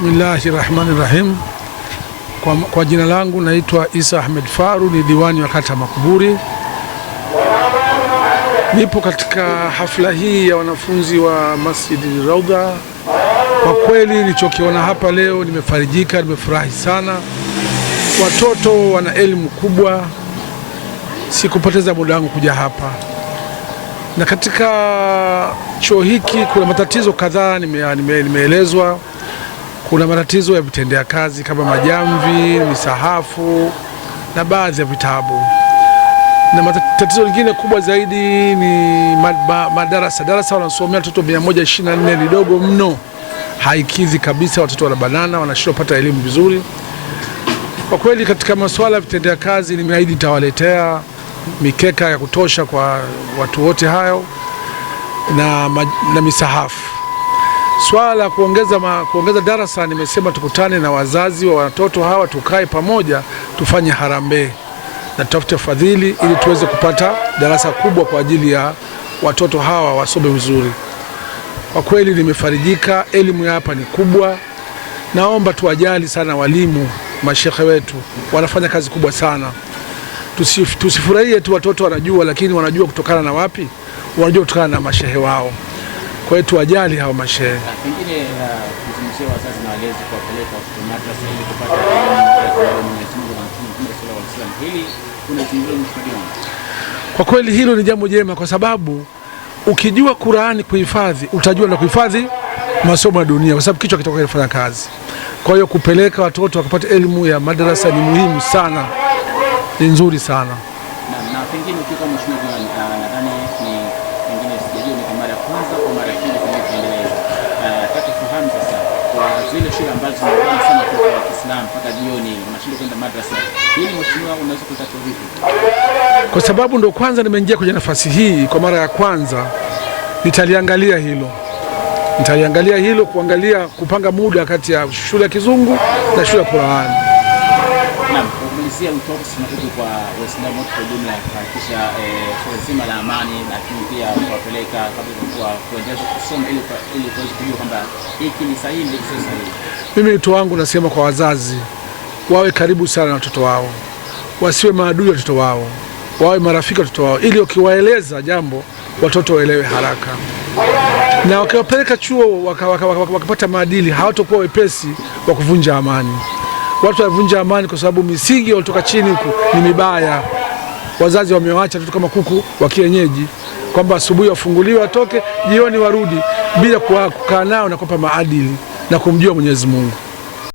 Bismillahirrahmanirrahim. Kwa jina langu naitwa Isa Ahmed Faru, ni diwani wa kata Makuburi. Nipo katika hafla hii ya wanafunzi wa Masjid Raudha. Kwa kweli nilichokiona hapa leo nimefarijika, nimefurahi sana. Watoto wana elimu kubwa, sikupoteza muda wangu kuja hapa. Na katika chuo hiki kuna matatizo kadhaa nimeelezwa. Kuna matatizo ya vitendea kazi kama majamvi, misahafu na baadhi ya vitabu. Na tatizo lingine kubwa zaidi ni madarasa. Darasa wanasomea watoto 124 ni dogo mno. Haikidhi kabisa, watoto wanabanana, wanashindwa kupata elimu vizuri. Kwa kweli katika masuala ya vitendea kazi nimeahidi nitawaletea mikeka ya kutosha kwa watu wote hayo na misahafu. Swala la kuongeza darasa, nimesema tukutane na wazazi wa watoto hawa, tukae pamoja, tufanye harambee na tutafute fadhili ili tuweze kupata darasa kubwa kwa ajili ya watoto hawa wasome vizuri. Kwa kweli nimefarijika, elimu ya hapa ni kubwa. Naomba tuwajali sana walimu, mashehe wetu wanafanya kazi kubwa sana. Tusifurahie tu watoto wanajua, lakini wanajua kutokana na wapi? Wanajua kutokana na mashehe wao. Kwa hiyo tuwajali hao mashehe. Pengine kuzungumzia wazazi na walezi kuwapeleka watoto madrasa ili kupata elimu ya Mwenyezi Mungu na Mtume sallallahu alaihi wasallam. Hili unazungumzia mshikaji? Kwa kweli hilo ni jambo jema, kwa sababu ukijua Qur'ani kuhifadhi, utajua na kuhifadhi masomo ya dunia, kwa sababu kichwa kitakuwa kinafanya kazi. Kwa hiyo kupeleka watoto wakapata elimu ya madrasa ni muhimu sana, ni nzuri sana. Na pengine ukiwa mshikaji, nadhani ni pengine sijajua ni mara ya kwanza au mara ya pili kuendeleza. Nataka kufahamu sasa, kwa zile shule ambazo zinaonekana sana kwa Kiislamu mpaka jioni wanashindwa kwenda madrasa, hili mheshimiwa unaweza kutatua vipi? Kwa sababu ndo kwanza nimeingia kwenye nafasi hii kwa mara ya kwanza, nitaliangalia hilo, kuangalia kupanga muda kati ya shule ya Kizungu na shule ya Qur'ani. Naam, kumalizia utoto tunakuja kwa Waislamu wote kwa jumla, kuhakikisha swala zima la amani, lakini pia kuwapeleka kabisa kwa kuendelea kusoma ili kuweza kujua kwamba hiki ni sahihi na sio sahihi. Mimi wito wangu nasema kwa wazazi wawe karibu sana na watoto wao, wasiwe maadui watoto wao, wawe marafiki watoto wao, ili ukiwaeleza jambo watoto waelewe haraka. Na wakiwapeleka chuo wakapata maadili, hawatakuwa wepesi wa kuvunja amani. Watu wanavunja amani kwa sababu misingi walitoka chini huku ni mibaya. Wazazi wamewaacha watoto kama kuku wa kienyeji, kwamba asubuhi wafunguliwe watoke, jioni warudi, bila kukaa nao na kuwapa maadili na kumjua Mwenyezi Mungu.